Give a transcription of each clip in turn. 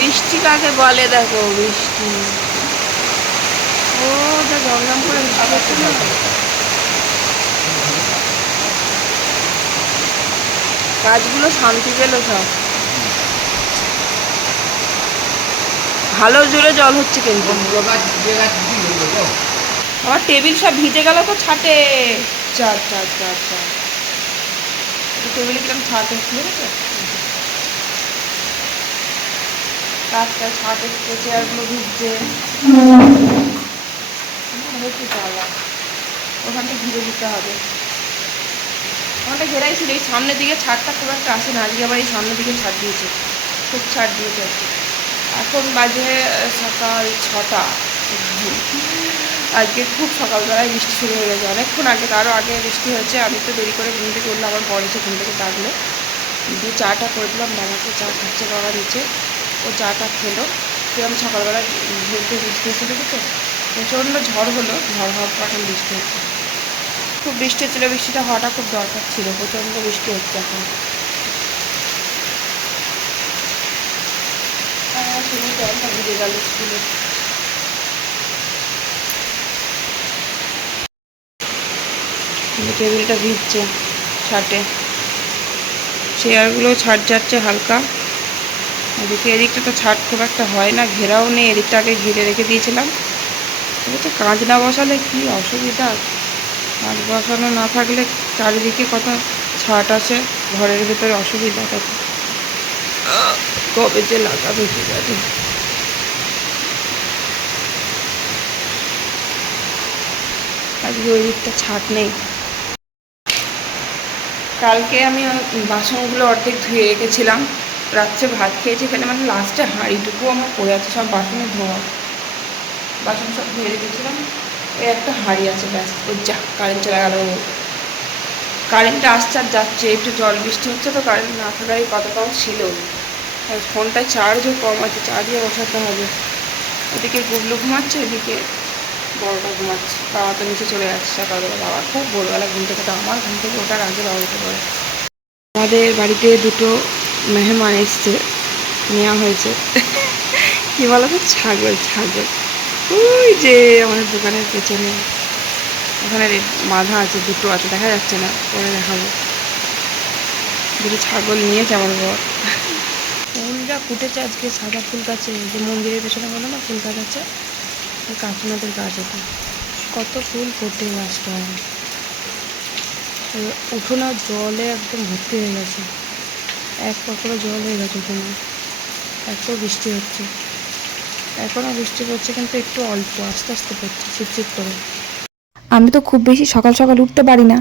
বৃষ্টি কাকে বলে দেখো, বৃষ্টি। ও যা জমজম করে বৃষ্টি হচ্ছে না। গাছগুলো শান্তি পেল সব। ভালো জোরে জল হচ্ছে কিন্তু। আমার টেবিল সব ভিজে গেল তো ছাটে। চার চার চার চার টেবিলে কিরকম ছাট এসছে বুঝেছো? রাস্তায় ছাট এসছে, চেয়ারগুলো ভিজছে। একটু জ্বালা, ওখানটা ঘিরে দিতে হবে। ওখানটা ঘেরাই ছিল, এই সামনের দিকে ছাদটা খুব একটা আসে না, আজকে আবার এই সামনের দিকে ছাদ দিয়েছে, খুব ছাদ দিয়েছে আজকে। এখন বাজে সকাল 6টা। আজকে খুব সকালবেলায় বৃষ্টি শুরু হয়ে গেছে, অনেকক্ষণ আগে, তারও আগে বৃষ্টি হয়েছে। আমি তো দেরি করে ঘুম থেকে উঠলাম, আমার বর এসে ঘুম থেকে ডাকলো, দিয়ে চাটা করে দিলাম। বাবাকে চা খাচ্ছে, বাবা নিচে, ও চাটা খেলো। দিয়ে আমি সকালবেলা ঘুরতে বৃষ্টি এসে দেখেছো, প্রচণ্ড ঝড় হলো, ঝড় হওয়ার পর এখন বৃষ্টি হচ্ছে। খুব বৃষ্টি হচ্ছিলো, বৃষ্টিটা হওয়াটা খুব দরকার ছিল, প্রচণ্ড বৃষ্টি হচ্ছে এখন। জলটা ভিজে গেল স্কুলে। টেবিলটা ভিজছে ছাটে, চেয়ারগুলো ছাট যাচ্ছে হালকা। এদিকে এদিকটা তো ছাট খুব একটা হয় না, ঘেরাও নেই, এদিকটা আগে ঘিরে রেখে দিয়েছিলাম। তো কাঁচ না বসালে কি অসুবিধা, কাঁচ বসানো না থাকলে চারিদিকে কত ছাট আছে, ঘরের ভেতরে অসুবিধা কত, কবে যে লাগাবে ঠিক আছে। আজকে ওই দিকটা ছাট নেই। কালকে আমি বাসনগুলো অর্ধেক ধুয়ে রেখেছিলাম, রাত্রে ভাত খেয়েছি এখানে, মানে লাস্টে হাঁড়িটুকু আমার পড়ে আছে, সব বাসনে ধোয়া, বাসন সব ধুয়ে রেখেছিলাম। এই একটা হাঁড়ি আছে ব্যাস। ওই যা কারেন্ট চলে গেল, কারেন্টটা আসছে আর যাচ্ছে, একটু জল বৃষ্টি হচ্ছে তো কারেন্ট না থাকারই কতটাও ছিল। ফোনটায় চার্জও কম আছে, চার্জে বসাতে হবে। ওদিকে গুবলু ঘুমাচ্ছে, এদিকে বড়টা ঘুমাচ্ছে, বাবা তো নিচে চলে যাচ্ছে সকালবেলা। বাবা খুব ভোরবেলা ঘুম থেকে, তো আমার ঘুম থেকে ওঠার আগে বাবা উঠে পড়ে। আমাদের বাড়িতে দুটো মেহমান এসছে, নেওয়া হয়েছে। কী বলো তো, ছাগল ছাগল। ওই যে আমাদের দোকানের পেছনে ওখানে বাঁধা আছে, দুটো আছে, দেখা যাচ্ছে না, পরে দেখাবো। দুটো ছাগল নিয়েছে আমার বর। ফুলটা ফুটেছে আজকে, সাদা ফুল গাছে, যে মন্দিরের পেছনে বলো না ফুল গাছ আছে, ওই কাকিমাদের গাছ ওটা, কত ফুল ফোটে গাছটা। উঠোনা জলে একদম ভর্তি হয়ে গেছে, এক পাকড়ে জল হয়ে গেছে উঠোনে, এত বৃষ্টি হচ্ছে। এখনও বৃষ্টি পড়ছে কিন্তু একটু অল্প, আস্তে আস্তে পড়ছে ছিটছিট করে। আমি তো খুব বেশি সকাল সকাল উঠতে পারি না,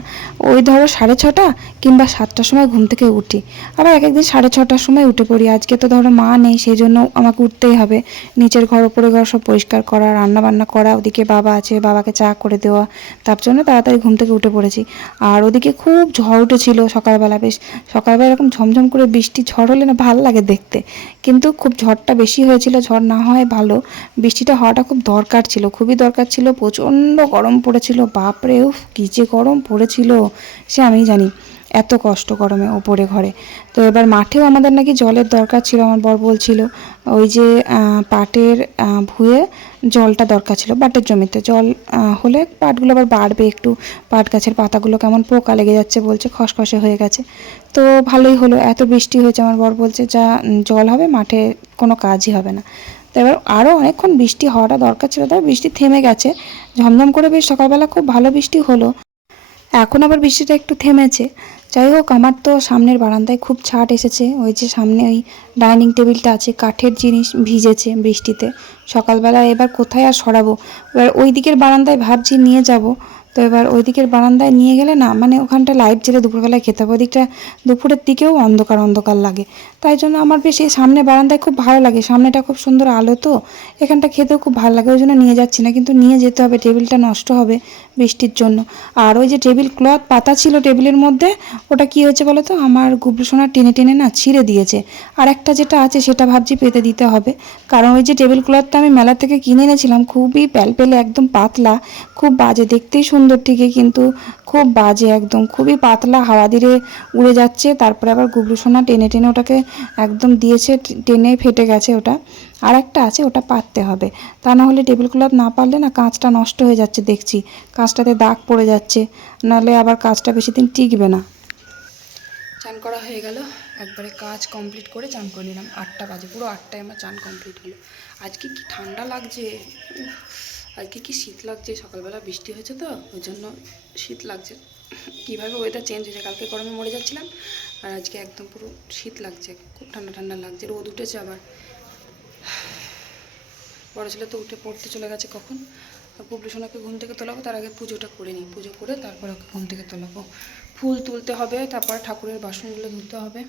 ওই ধরো 6:30 কিংবা 7টার সময় ঘুম থেকে উঠি, আবার এক একদিন 6:30টার সময় উঠে পড়ি। আজকে তো ধরো মা নেই, সেই জন্য আমাকে উঠতেই হবে, নিচের ঘর ওপরের ঘর সব পরিষ্কার করা, রান্না বান্না করা, ওদিকে বাবা আছে, বাবাকে চা করে দেওয়া, তার জন্য তাড়াতাড়ি ঘুম থেকে উঠে পড়েছি। আর ওদিকে খুব ঝড় উঠেছিল সকালবেলা, বেশ সকালবেলা এরকম ঝমঝম করে বৃষ্টি ঝড় হলে না ভালো লাগে দেখতে, কিন্তু খুব ঝড়টা বেশি হয়েছিল, ঝড় না হয় ভালো, বৃষ্টিটা হওয়াটা খুব দরকার ছিল, খুবই দরকার ছিল। প্রচণ্ড গরম পড়েছিল, বাপরে উফ কী যে গরম পড়েছিল সে আমি জানি, এত কষ্ট গরমে ওপরে ঘরে। তো এবার মাঠেও আমাদের নাকি জলের দরকার ছিল, আমার বর বলছিল ওই যে পাটের ভুঁয়ে জলটা দরকার ছিল, পাটের জমিতে জল হলে পাটগুলো আবার বাড়বে একটু, পাট গাছের পাতাগুলো কেমন পোকা লেগে যাচ্ছে বলছে, খসখসে হয়ে গেছে। তো ভালোই হলো, এত বৃষ্টি হয়েছে, আমার বর বলছে যা জল হবে মাঠে কোনো কাজই হবে না। তো এবার আরও অনেকক্ষণ বৃষ্টি হওয়াটা দরকার ছিল, তাই বৃষ্টি থেমে গেছে, ঝমঝম করে বেশ সকালবেলা খুব ভালো বৃষ্টি হলো। এখন আবার বৃষ্টিটা একটু থেমেছে। যাই হোক, আমার তো সামনের বারান্দায় খুব ছাট এসেছে, ওই যে সামনে ওই ডাইনিং টেবিলটা আছে, কাঠের জিনিস, ভিজেছে বৃষ্টিতে সকালবেলা। এবার কোথায় আর সরাবো, এবার ওই দিকের বারান্দায় ভাবছি নিয়ে যাব। তো এবার ওই দিকের বারান্দায় নিয়ে গেলে না, মানে ওখানটা লাইট জ্বেলে দুপুরবেলায় খেতে হবে, ওদিকটা দুপুরের দিকেও অন্ধকার অন্ধকার লাগে, তাই জন্য আমার বেশ এই সামনে বারান্দায় খুব ভালো লাগে, সামনেটা খুব সুন্দর আলো, তো এখানটা খেতেও খুব ভালো লাগে, ওই জন্য নিয়ে যাচ্ছি না, কিন্তু নিয়ে যেতে হবে, টেবিলটা নষ্ট হবে বৃষ্টির জন্য। আর ওই যে টেবিল ক্লথ পাতা ছিল টেবিলের মধ্যে, ওটা কি হয়েছে বলো তো, আমার গুবলু সোনা টেনে টেনে না ছিঁড়ে দিয়েছে, আর একটা যেটা আছে সেটা ভাবছি পেতে দিতে হবে, কারণ ওই যে টেবিল ক্লথটা আমি মেলা থেকে কিনে এনেছিলাম, খুবই প্যালপেলে একদম পাতলা, খুব বাজে, দেখতেই সুন্দর সুন্দর ঠিকই, কিন্তু খুব বাজে, একদম খুবই পাতলা, হাওয়া দিলে উড়ে যাচ্ছে। তারপরে আবার গুবলু সোনা টেনে টেনে ওটাকে একদম দিয়েছে, টেনে ফেটে গেছে ওটা। আর একটা আছে, ওটা পাততে হবে, তা না হলে টেবিল ক্লথ না পারলে না কাঁচটা নষ্ট হয়ে যাচ্ছে, দেখছি কাঁচটাতে দাগ পড়ে যাচ্ছে, নাহলে আবার কাঁচটা বেশি দিন টিকবে না। চান করা হয়ে গেল, একবারে কাজ কমপ্লিট করে চান করে নিলাম। 8টা বাজে, পুরো 8টায় আমার চান কমপ্লিট হলো। আজকে কি ঠান্ডা লাগছে, আজকে কি শীত লাগছে, সকালবেলা বৃষ্টি হয়েছে তো ওই জন্য শীত লাগছে। কীভাবে ওয়েদার চেঞ্জ হয়েছে, কালকে গরমে মরে যাচ্ছিলাম আর আজকে একদম পুরো শীত লাগছে, খুব ঠান্ডা ঠান্ডা লাগছে। রোদ উঠেছে আবার। বড় ছেলে তো উঠে পড়তে চলে গেছে কখন। গুবলু সোনাকে ঘুম থেকে তোলাবো, তার আগে পুজোটা করে নিই, পুজো করে তারপর ওকে ঘুম থেকে তোলাবো। ফুল তুলতে হবে, তারপর ঠাকুরের বাসনগুলো ধুতে হবে।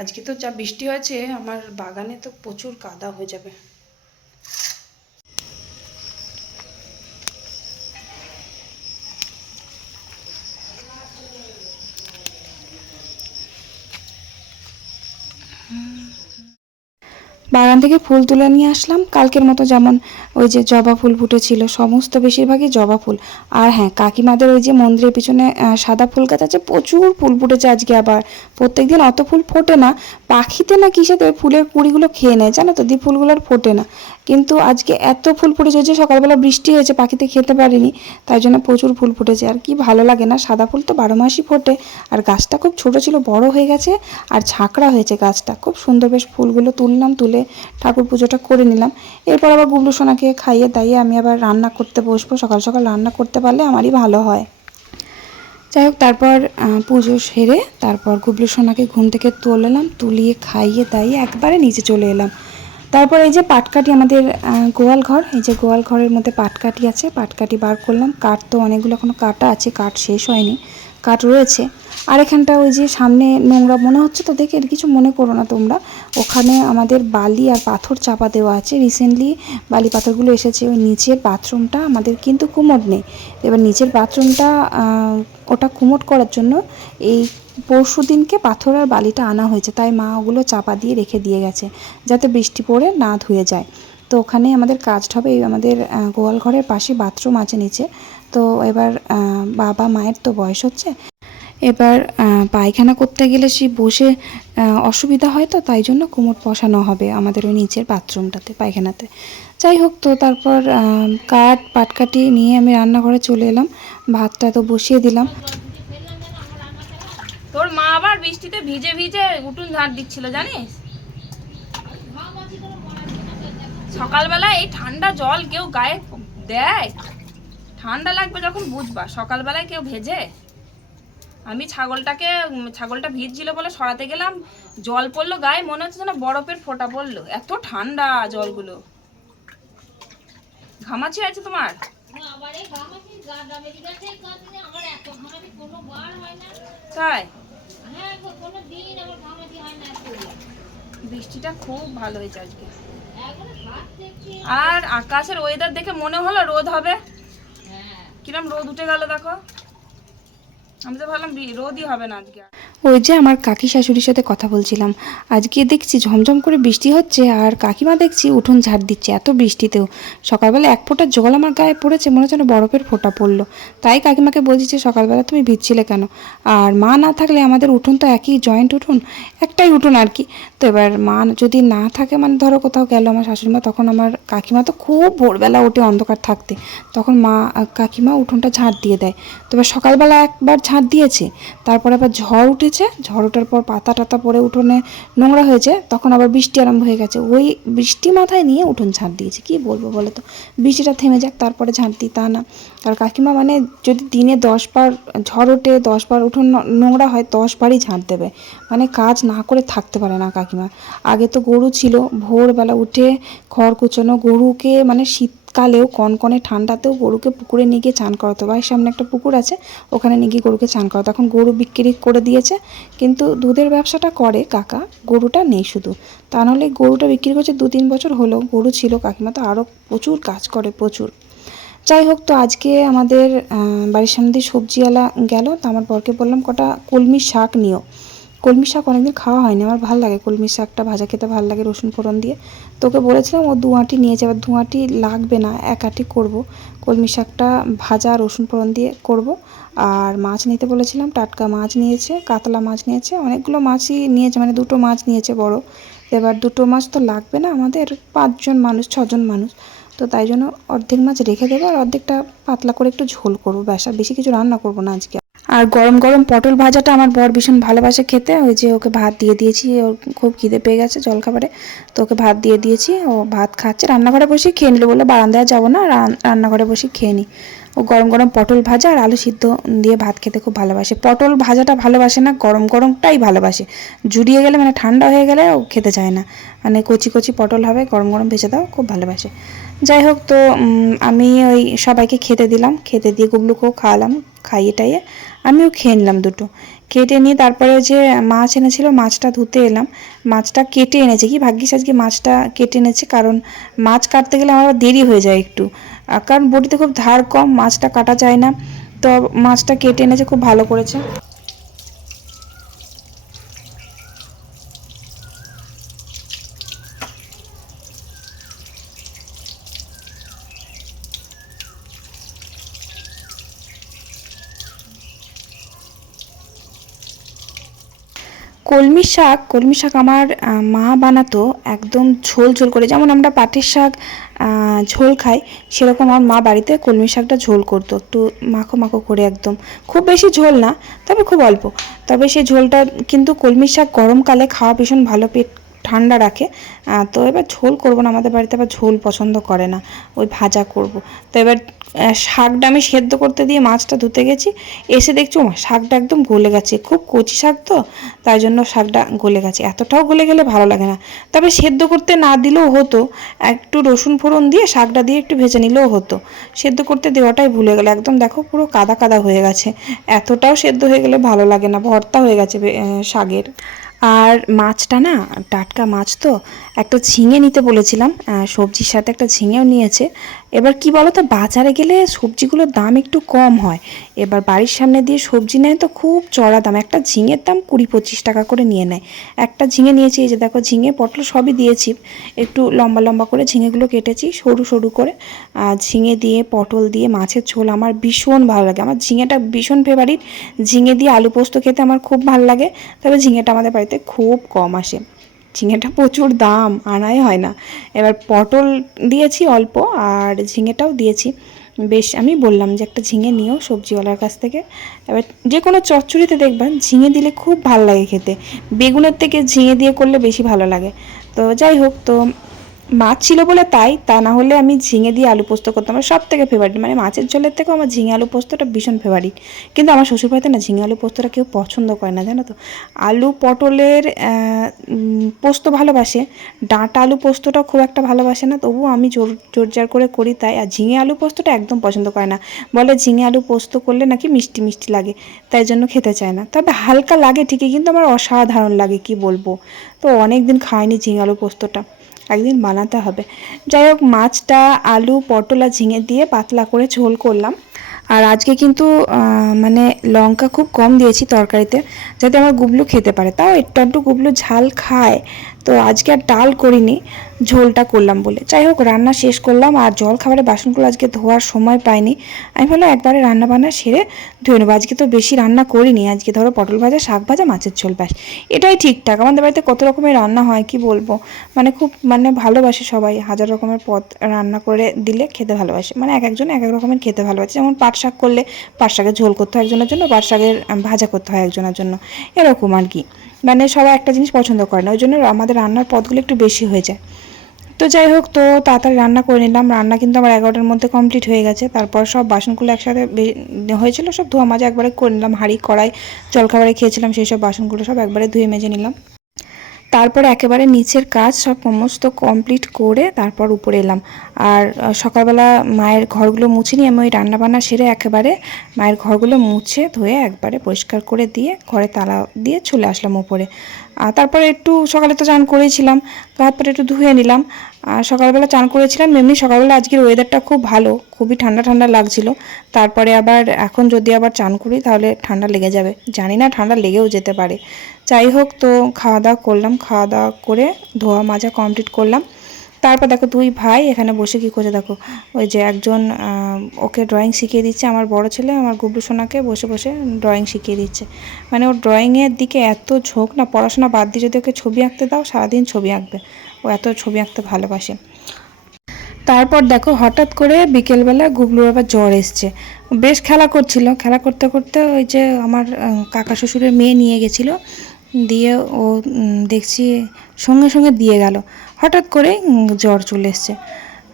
আজকে তো যা বৃষ্টি হয়েছে আমার বাগানে তো প্রচুর কাদা হয়ে যাবে। বাগান থেকে ফুল তুলে নিয়ে আসলাম কালকের মতো, যেমন ওই যে জবা ফুল ফুটেছিল, সমস্ত বেশিরভাগই জবা ফুল। আর হ্যাঁ, কাকিমাদের ওই যে মন্দিরের পিছনে সাদা ফুল গাছ আছে, প্রচুর ফুল ফুটেছে আজকে। আবার প্রত্যেক দিন অত ফুল ফোটে না, পাখিতে না কিসেতে ফুলের কুড়িগুলো খেয়ে নেয় জানো তো, দিয়ে ফুলগুলো আর ফোটে না। কিন্তু আজকে এত ফুল ফুটেছে যে সকালবেলা বৃষ্টি হয়েছে, পাখিতে খেতে পারিনি, তাই জন্য প্রচুর ফুল ফুটেছে। আর কি ভালো লাগে না, সাদা ফুল তো 12 মাসই ফোটে। আর গাছটা খুব ছোট ছিল, বড় হয়ে গেছে আর ঝাঁকড়া হয়েছে গাছটা, খুব সুন্দর। বেশ ফুলগুলো তুললাম, তুলে ঠাকুর পুজোটা করে নিলাম। এরপর আবার গুবলু সোনাকে খাইয়ে দাইয়ে আমি আবার রান্না করতে বসবো। সকাল সকাল রান্না করতে পারলে আমারই ভালো হয়। যাই হোক, তারপর পুজো সেরে তারপর গুবলু সোনাকে ঘুম থেকে তুললাম, তুলিয়ে খাইয়ে দাইয়ে একবারে নিচে চলে এলাম। তারপর এই যে পাটকাঠি, আমাদের গোয়াল ঘর, এই যে গোয়াল ঘরের মধ্যে পাটকাঠি আছে, পাটকাঠি বার করলাম। কাঠ তো অনেকগুলো এখনো কাটা আছে, কাঠ শেষ হয়নি, কাঠ রয়েছে। আর এখানটা ওই যে সামনে নোংরা মনে হচ্ছে তো দেখে, এর কিছু মনে করো না তোমরা, ওখানে আমাদের বালি আর পাথর চাপা দেওয়া আছে। রিসেন্টলি বালি পাথরগুলো এসেছে। ওই নিচের বাথরুমটা আমাদের কিন্তু কুমোড নেই, এবার নিচের বাথরুমটা ওটা কুমোড করার জন্য এই পরশু দিনকে পাথর আর বালিটা আনা হয়েছে, তাই মা ওগুলো চাপা দিয়ে রেখে দিয়ে গেছে যাতে বৃষ্টি পড়ে না ধুয়ে যায়। তো ওখানে আমাদের কাজটা হবে। আমাদের গোয়াল ঘরের পাশে বাথরুম আছে নিচে। তো এবার বাবা মায়ের তো বয়স হচ্ছে, এবার পায়খানা করতে গেলে সে বসে অসুবিধা হয়, তো তাই জন্য কুমোড বসানো হবে আমাদের ওই নিচের বাথরুমটাতে, পায়খানাতে। যাই হোক, তো তারপর পাটকাঠি নিয়ে আমি রান্নাঘরে চলে এলাম, ভাতটা তো বসিয়ে দিলাম। তোর মা আবার বৃষ্টিতে ভিজে ভিজে উঠোন ঝাড় দিচ্ছিল জানিস। সকালবেলা এই ঠান্ডা জল কেউ গায়ে দেয়? ঠান্ডা লাগবে যখন বুঝবা, সকালবেলায় কেউ ভেজে? আমি ছাগলটা ভিজছিল বলে সরাতে গেলাম, জল পড়লো গায়ে, মনে হচ্ছে না বরফের ফোঁটা পড়লো, এত ঠান্ডা জলগুলো। ঘামাচি আছে তোমার? তাই বৃষ্টিটা খুব ভালো হয়েছে আজকে। আর আকাশের ওয়েদার দেখে মনে হলো রোদ হবে, কিরম রোদ উঠে গেল দেখো। আমি তো ভাবলাম রোদই হবে না আজকে। ওই যে আমার কাকি শাশুড়ির সাথে কথা বলছিলাম, আজকে দেখছি ঝমঝম করে বৃষ্টি হচ্ছে আর কাকিমা দেখছি উঠোন ঝাড় দিচ্ছে এত বৃষ্টিতেও। সকালবেলা এক ফোঁটা জল আমার গায়ে পড়েছে, মনে হচ্ছে বরফের ফোঁটা পড়লো। তাই কাকিমাকে বলছি যে সকালবেলা তুমি ভিজছিলে কেন। আর মা না থাকলে আমাদের উঠোন তো একই জয়েন্ট উঠোন, একটাই উঠোন আর কি। তো এবার মা যদি না থাকে, মানে ধরো কোথাও গেল আমার শাশুড়িমা, তখন আমার কাকিমা তো খুব ভোরবেলা ওঠে অন্ধকার থাকতে, তখন কাকিমা উঠোনটা ঝাড় দিয়ে দেয়। তো এবার সকালবেলা একবার ঝাড় দিয়েছে, তারপর আবার ঝড় উঠেছে, ঝড় ওঠার পর পাতা টাতা পরে উঠোনে নোংরা হয়েছে, তখন আবার বৃষ্টি আরম্ভ হয়ে গেছে। ওই বৃষ্টি মাথায় নিয়ে উঠোন ঝাড় দিয়েছে। কি বলবো বলো তো, বৃষ্টিটা থেমে যাক তারপরে ঝাড় দিই, তা না। আর কাকিমা মানে যদি দিনে 10 বার ঝড় ওঠে, 10 বার উঠোন নোংরা হয়, 10 বারই ঝাড় দেবে, মানে কাজ না করে থাকতে পারে না কাকিমা। আগে তো গরু ছিল, ভোরবেলা উঠে খড় কুচোনো, গরুকে মানে শীতকালেও কনকনে ঠান্ডাতেও গরুকে পুকুরে নিয়ে গিয়ে চান করাতো। বাড়ির সামনে একটা পুকুর আছে, ওখানে নিয়ে গিয়ে গরুকে চান করাতো। এখন গরু বিক্রি করে দিয়েছে, কিন্তু দুধের ব্যবসাটা করে কাকা, গরুটা নেই শুধু। তা নাহলে গরুটা বিক্রি করছে 2-3 বছর হলো, গরু ছিল। কাকিমা তো আরও প্রচুর কাজ করে, প্রচুর। যাই হোক, তো আজকে আমাদের বাড়ির সামনে দিয়ে সবজিওয়ালা গেল, তো আমার বরকে বললাম কটা কলমি শাক নিও। কলমি শাক অনেকদিন খাওয়া হয়নি, আমার ভালো লাগে কলমি শাকটা ভাজা খেতে, ভালো লাগে রসুন ফোড়ন দিয়ে। তোকে বলেছিলাম ও 2 আঁটি নিয়েছে, এবার 2 আঁটি লাগবে না, 1 আঁটি করবো। কলমি শাকটা ভাজা রসুন ফোড়ন দিয়ে করব। আর মাছ নিতে বলেছিলাম, টাটকা মাছ নিয়েছে, কাতলা মাছ নিয়েছে, অনেকগুলো মাছই নিয়েছে, মানে 2টো মাছ নিয়েছে বড়। এবার 2টো মাছ তো লাগবে না, আমাদের 5 জন মানুষ 6 জন মানুষ, তো তাই জন্য অর্ধেক মাছ রেখে দেবো আর অর্ধেকটা পাতলা করে একটু ঝোল করবো, ব্যাস, আর বেশি কিছু রান্না করবো না আজকে। আর গরম গরম পটল ভাজাটা আমার বর ভীষণ ভালোবাসে খেতে, ওই যে ওকে ভাত দিয়ে দিয়েছি, ওর খুব খিদে পেয়ে গেছে জলখাবারে, তো ওকে ভাত দিয়ে দিয়েছি, ও ভাত খাচ্ছে, রান্নাঘরে বসে খেয়ে নিল, বলে বারান্দায় যাবো না, রান্নাঘরে বসে খেয়ে নিই। ও গরম গরম পটল ভাজা আর আলু সিদ্ধ দিয়ে ভাত খেতে খুব ভালোবাসে। পটল ভাজাটা ভালোবাসে না, গরম গরমটাই ভালোবাসে, জুড়িয়ে গেলে মানে ঠান্ডা হয়ে গেলে ও খেতে চায় না, মানে কচি কচি পটল হবে, গরম গরম ভেজে দাও, খুব ভালোবাসে। যাই হোক, তো আমি ওই সবাইকে খেতে দিলাম, খেতে দিয়ে গুবলুকেও খাওয়ালাম, খাইয়ে টাইয়ে আমিও খেয়ে নিলাম 2টো। কেটে নিয়ে তারপরে যে মাছ এনেছিল, মাছটা ধুতে এলাম, মাছটা কেটে এনেছে, কি ভাগ্যিস আজকে মাছটা কেটে এনেছে, কারণ মাছ কাটতে গেলে আমার দেরি হয়ে যায় একটু, কারণ বটিতে খুব ধার কম, মাছটা কাটা যায় না, তো মাছটা কেটে এনেছে, খুব ভালো করেছে। কলমি শাক আমার মা বানাতো একদম ঝোল ঝোল করে, যেমন আমরা পাটের শাক ঝোল খাই, সেরকম আমার মা বাড়িতে কলমি শাকটা ঝোল করতো, একটু মাখো মাখো করে, একদম খুব বেশি ঝোল না, তবে খুব অল্প। তবে সেই ঝোলটা কিন্তু কলমি শাক গরমকালে খাওয়া ভীষণ ভালো, পেট ঠান্ডা রাখে। তো এবার ঝোল করবো না, আমাদের বাড়িতে আবার ঝোল পছন্দ করে না, ওই ভাজা করব। তো এবার শাকটা আমি সেদ্ধ করতে দিয়ে মাছটা ধুতে গেছি, এসে দেখছি শাকটা একদম গলে গেছে, খুব কচি শাক তো, তাই জন্য শাকটা গলে গেছে, এতটাও গলে গেলে ভালো লাগে না। তবে সেদ্ধ করতে না দিলেও হতো, একটু রসুন ফোড়ন দিয়ে শাকটা দিয়ে একটু ভেজে নিলেও হতো, সেদ্ধ করতে দেওয়াটাই ভুলে গেলে, একদম দেখো পুরো কাদা কাদা হয়ে গেছে, এতটাও সেদ্ধ হয়ে গেলে ভালো লাগে না, ভর্তা হয়ে গেছে শাকের। আর মাছটা না টাটকা মাছ তো, একটা ঝিঙে নিতে বলেছিলাম, সবজির সাথে একটা ঝিঙেও নিয়েছে। এবার কি বলো তো, বাজারে গেলে সবজিগুলোর দাম একটু কম হয়, এবার বাড়ির সামনে দিয়ে সবজি নেয় তো খুব চড়া দাম, একটা ঝিঙের দাম 20-25 টাকা করে নিয়ে নেয়। একটা ঝিঙে নিয়েছি, এই যে দেখো, ঝিঙে পটল সবই দিয়েছি, একটু লম্বা লম্বা করে ঝিঙেগুলো কেটেছি সরু সরু করে। ঝিঙে দিয়ে পটল দিয়ে মাছের ঝোল আমার ভীষণ ভালো লাগে, আমার ঝিঙেটা ভীষণ ফেভারিট, ঝিঙে দিয়ে আলু পোস্ত খেতে আমার খুব ভালো লাগে। তবে ঝিঙেটা আমাদের বাড়িতে খুব কম আসে, ঝিঙেটা প্রচুর দাম, আনাই হয় না। এবার পটল দিয়েছি অল্প, আর ঝিঙেটাও দিয়েছি বেশ, আমি বললাম যে একটা ঝিঙে নিও সবজিওয়ালার কাছ থেকে। এবার যে কোনো চচ্চড়িতে দেখবেন ঝিঙে দিলে খুব ভালো লাগে খেতে, বেগুনের থেকে ঝিঙে দিয়ে করলে বেশি ভালো লাগে। তো যাই হোক, তো মাছ ছিল বলে তাই, তা না হলে আমি ঝিঙে দিয়ে আলু পোস্ত করতাম, আমার সব থেকে ফেভারিট, মানে মাছের ঝোলের থেকেও আমার ঝিঙে আলু পোস্তটা ভীষণ ফেভারিট। কিন্তু আমার শ্বশুরবাড়িতে না ঝিঙে আলু পোস্তটা কেউ পছন্দ করে না, জানো তো। আলু পটলের পোস্ত ভালোবাসে, ডাঁটা আলু পোস্তটা খুব একটা ভালোবাসে না, তবুও আমি জোর করে করি তাই। আর ঝিঙে আলু পোস্তটা একদম পছন্দ করে না, বলে ঝিঙে আলু পোস্ত করলে নাকি মিষ্টি মিষ্টি লাগে, তাই জন্য খেতে চায় না। তবে হালকা লাগে ঠিকই, কিন্তু আমার অসাধারণ লাগে, কি বলবো। তো অনেক দিন খাইনি ঝিঙে আলু পোস্তটা, একদিন বানাতে হবে। যাই হোক, মাছটা আলু পটল আর ঝিঙে দিয়ে পাতলা করে ঝোল করলাম। আর আজকে কিন্তু মানে লঙ্কা খুব কম দিয়েছি তরকারিতে, যাতে আমার গুবলু খেতে পারে, তাও একটু একটু গুবলু ঝাল খায়, তো আজকে আর ডাল করিনি, ঝোলটা করলাম বলে। যাই হোক, রান্না শেষ করলাম, আর জল খাবারের বাসনগুলো আজকে ধোয়ার সময় পাইনি, আমি ভাবলাম একবারে রান্না বান্না সেরে ধুয়ে নেবো। আজকে তো বেশি রান্না করিনি, আজকে ধরো পটল ভাজা, শাক ভাজা, মাছের ঝোল, ব্যাস, এটাই ঠিকঠাক। আমাদের বাড়িতে কত রকমের রান্না হয়, কি বলবো, মানে খুব মানে ভালোবাসে সবাই, হাজার রকমের পদ রান্না করে দিলে খেতে ভালোবাসে, মানে এক একজন এক এক রকমের খেতে ভালোবাসে। যেমন পাট শাক করলে পাট শাকের ঝোল করতে হয় একজনের জন্য, পাট শাকের ভাজা করতে হয় একজনের জন্য, এরকম আর কি, মানে সবাই একটা জিনিস পছন্দ করে না, ওই জন্য আমাদের রান্নার পদগুলো একটু বেশি হয়ে যায়। তো যাই হোক, তো তাড়াতাড়ি রান্না করে নিলাম, রান্না কিন্তু আমার 11টার মধ্যে কমপ্লিট হয়ে গেছে। তারপর সব বাসনগুলো একসাথে হয়েছিল, সব ধোয়া মাজা একবারে করে নিলাম, হাঁড়ি কড়াই জলখাবারে খেয়েছিলাম সেই সব বাসনগুলো সব একবারে ধুয়ে মেজে নিলাম। তারপরে একেবারে নিচের কাজ সব সমস্ত কমপ্লিট করে তারপর উপরে এলাম। আর সকালবেলা মায়ের ঘরগুলো মুছে নিয়ে আমি ওই রান্নাবান্না সেরে একেবারে মায়ের ঘরগুলো মুছে ধুয়ে একবারে পরিষ্কার করে দিয়ে ঘরে তালা দিয়ে চলে আসলাম উপরে। আর তারপরে একটু সকালে তো চান করেছিলাম, গা হাত পাটা একটু ধুয়ে নিলাম। আর সকালবেলা চান করেছিলাম, এমনি সকালবেলা আজকের ওয়েদারটা খুব ভালো, খুবই ঠান্ডা ঠান্ডা লাগছিল। তারপরে আবার এখন যদি আবার চান করি তাহলে ঠান্ডা লেগে যাবে, জানি না ঠান্ডা লেগেও যেতে পারে। যাই হোক, তো খাওয়া দাওয়া করলাম, খাওয়া দাওয়া করে ধোয়া মাজা কমপ্লিট করলাম। তারপর দেখো দুই ভাই এখানে বসে কী করছে দেখো, ওই যে একজন ওকে ড্রয়িং শিখিয়ে দিচ্ছে, আমার বড় ছেলে আমার গুবলু সোনাকে বসে বসে ড্রয়িং শিখিয়ে দিচ্ছে। মানে ওর ড্রয়িংয়ের দিকে এত ঝোঁক না, পড়াশোনা বাদ দিয়ে যদি ওকে ছবি আঁকতে দাও সারাদিন ছবি আঁকবে, ও এত ছবি আঁকতে ভালোবাসে। তারপর দেখো হঠাৎ করে বিকেলবেলা গুবলুর আবার জ্বর এসছে। বেশ খেলা করছিল, খেলা করতে করতে ওই যে আমার কাকা শ্বশুরের মেয়ে নিয়ে গেছিলো, দিয়ে ও দেখছি সঙ্গে সঙ্গে দিয়ে গেল, হঠাৎ করে জ্বর চলে এসছে।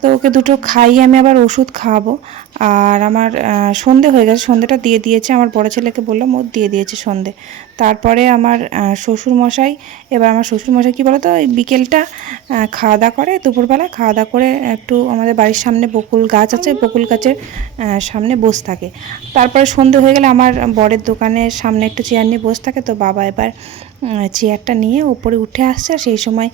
তো ওকে দুটো খাইয়ে আমি আবার ওষুধ খাওয়াবো। আর আমার সন্ধে হয়ে গেছে, সন্ধেটা দিয়ে দিয়েছে, আমার বড় ছেলেকে বললাম ও দিয়ে দিয়েছে সন্ধে। তারপরে আমার শ্বশুরমশাই, এবার আমার শ্বশুরমশাই কী বলো তো, ওই বিকেলটা খাওয়া দাওয়া করে, দুপুরবেলা খাওয়া দাওয়া করে একটু আমাদের বাড়ির সামনে বকুল গাছ আছে, বকুল গাছের সামনে বসে থাকে। তারপরে সন্ধে হয়ে গেলে আমার বরের দোকানের সামনে একটু চেয়ার নিয়ে বসে থাকে, তো বাবা এবার চেয়ারটা নিয়ে উপরে উঠে আসছে। সেই সময়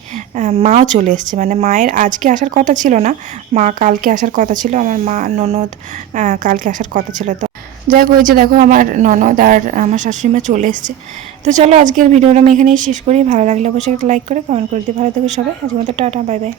মাও চলে এসছে, মানে মায়ের আজকে আসার কথা ছিল না, মা কালকে আসার কথা ছিল, আমার মা ননদ কালকে আসার কথা ছিল। তো যাই হোক, ওই যে দেখো আমার ননদ আর আমার শাশুড়িমা চলে এসছে। তো চলো আজকের ভিডিওটা আমি এখানেই শেষ করি, ভালো লাগলে অবশ্যই একটা লাইক করে কমেন্ট করে দিই। ভালো থেকো সবাই, আজকের মতো টাটা, বাই বাই।